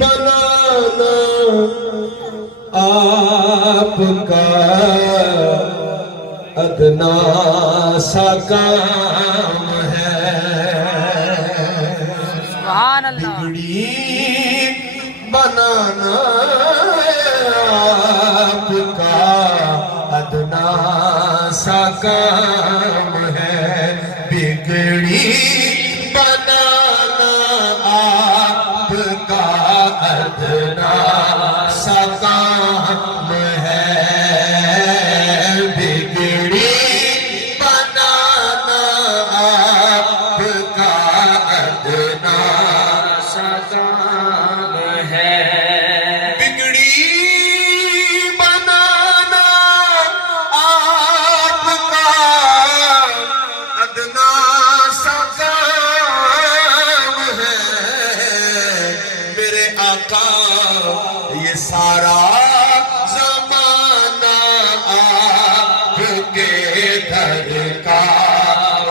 بنانا آپ کا ادنا سا کام ہے، سبحان اللہ۔ بگڑی بنانا آپ کا ادنا سا کام ہے، بگڑی بنانا آپ کا ادنا سا کام ہے، بگڑی بنانا آپ کا ادنا سا کام ہے، بگڑی بنانا آپ کا ادنا سا کام ہے، میرے آقا یہ سارا زمانہ آپ کے در کا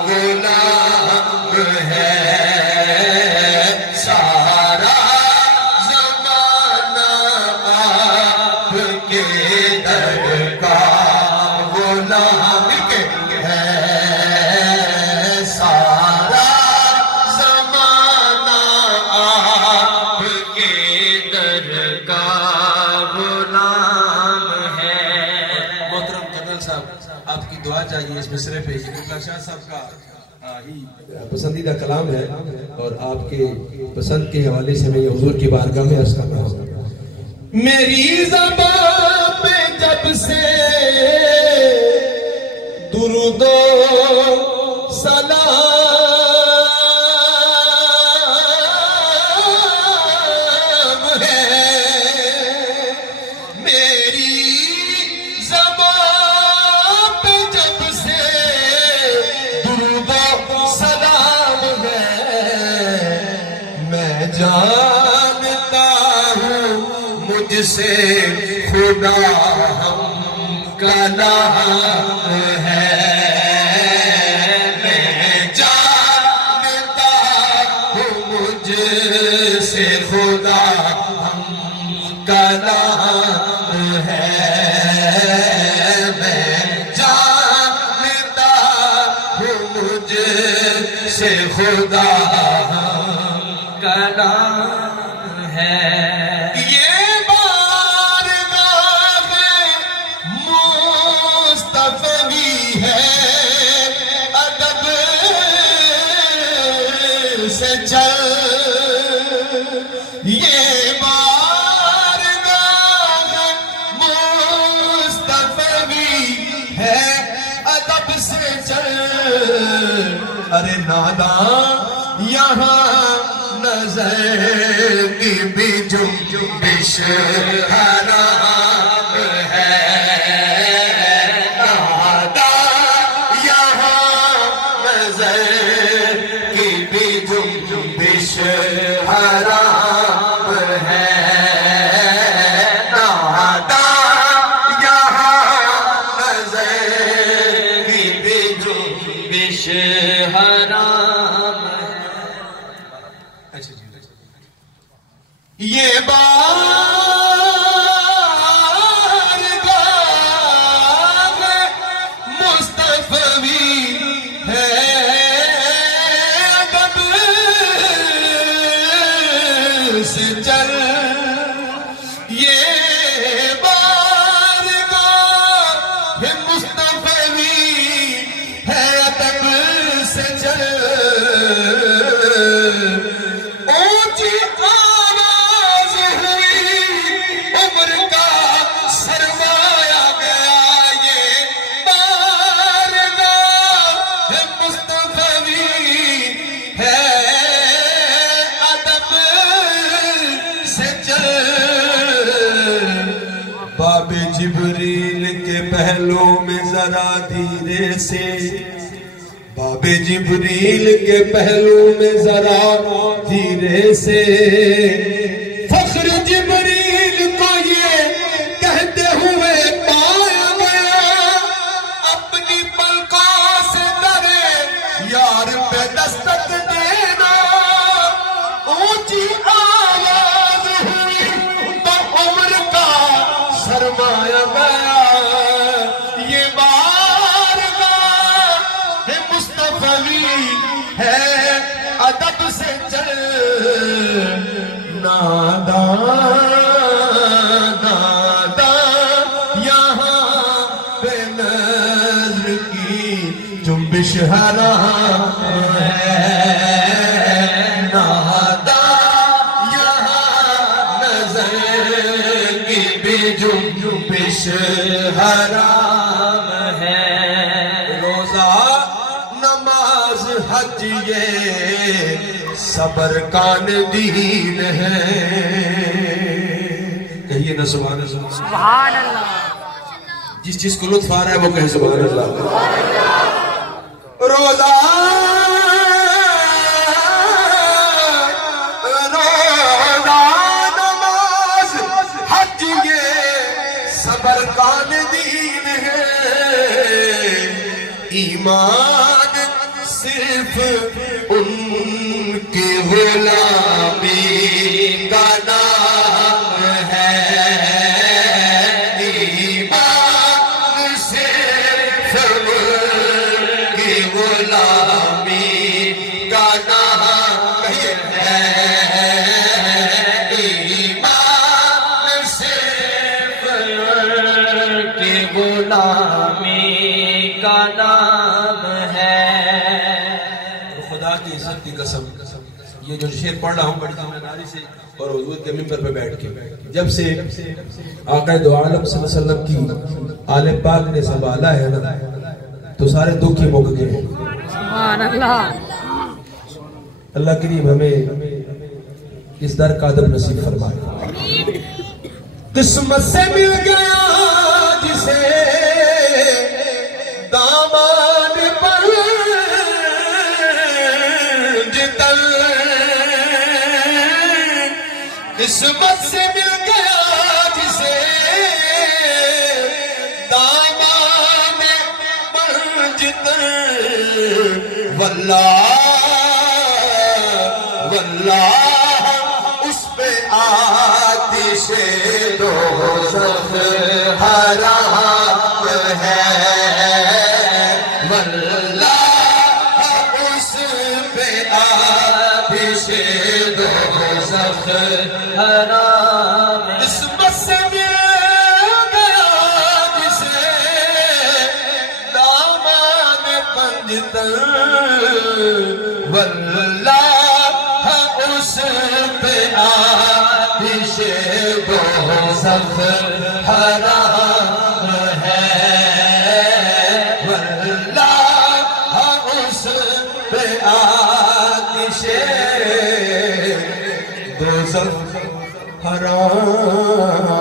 غلام ہے، سارا زمانہ آپ کے در کا غلام ہے، سارا زمانہ آپ کے در کا غلام ہے۔ محترم جنرل صاحب، آپ کی دعا چاہیے اس مصرے پہ، یہ شاہ صاحب کا ہی پسندیدہ کلام ہے، اور آپ کے پسند کے حوالے سے میں یہ حضور کی بارگاہ میں عرض کرتا ہوں۔ میری زبان پہ جب سے درود و سلام ہے، میری زبان پہ جب سے درود و سلام ہے، میں جانتا ہوں مجھ سے خدا ہم کلام ہے، میں جانتا ہوں مجھ سے خدا ہم کلام ہے، میں جانتا ہوں مجھ سے خدا ہم کلام ہے، یہ بارگاہ مصطفی ہے، ادب سے چل، یہ بارگاہ مصطفی ہے، ادب سے چل، ارے ناداں یہاں نظر کی بھی جنبش حرام ہے، ناداں یہاں نظر کی بھی جنبش حرام ہے، ناداں یہاں نظر کی بھی جنبش حرام ہے۔ یہ بارگاہ مصطفی ہے، ادب سے چل، یہ بارگاہ مصطفی ہے، ادب سے چل، اونچی آواز ہوئی عمر کا سرمایہ گیا، یہ بارگاہ مصطفی ہے، ادب سے چل، باب جبریل کے پہلو میں ذرا دھیرے سے، باب جبریل کے پہلو میں ذرا دھیرے سے، فخر جبریل کو یہ کہتے ہوئے پایا گیا، اپنی پلکوں سے درے یار پہ دستک دینا، اونچی آواز جنبش حرام ہے، نادا یہاں نظر کی بھی جنبش حرام ہے، روزہ نماز حج یہ صبر کان دین ہے، کہیے نا سبحان اللہ، سبحان اللہ، جس چیز کو لطف آ رہا ہے وہ کہے سبحان اللہ۔ روزہ نماز حج یہ صبر کان دین ہے، ایمان صرف ان کے غلامی کا نام ہے، ایمان صرف ان کی غلامی کا نام ہے، ایمان صرف ان کی غلامی کا نام ہے۔ خدا کی عزت کی قسم، یہ جو شعر پڑھ رہا ہوں بڑی ذمہ سے اور حضور کے منبر پہ بیٹھ کے، جب سے آقا دو عالم صلی اللہ علیہ وسلم کی آل پاک نے سنبھالا ہے نا تو سارے دکھ ہی مک گئے۔ سبحان اللہ، اللہ کریم ہمیں اس در کا ادب نصیب فرمائے۔ قسمت سے مل گیا جسے دامان پر جتل، قسمت سے مل گیا جسے دامان پر جتل، واللہ اس پہ آتش دوزخ حرام ہے، واللہ اس پہ آتش دوزخ حرام ہے، قسمت سے مل گیا جسے دامان پنجتن، واللہ اس پہ آتش دوزخ حرام ہے، واللہ اس پہ آتش دوزخ حرام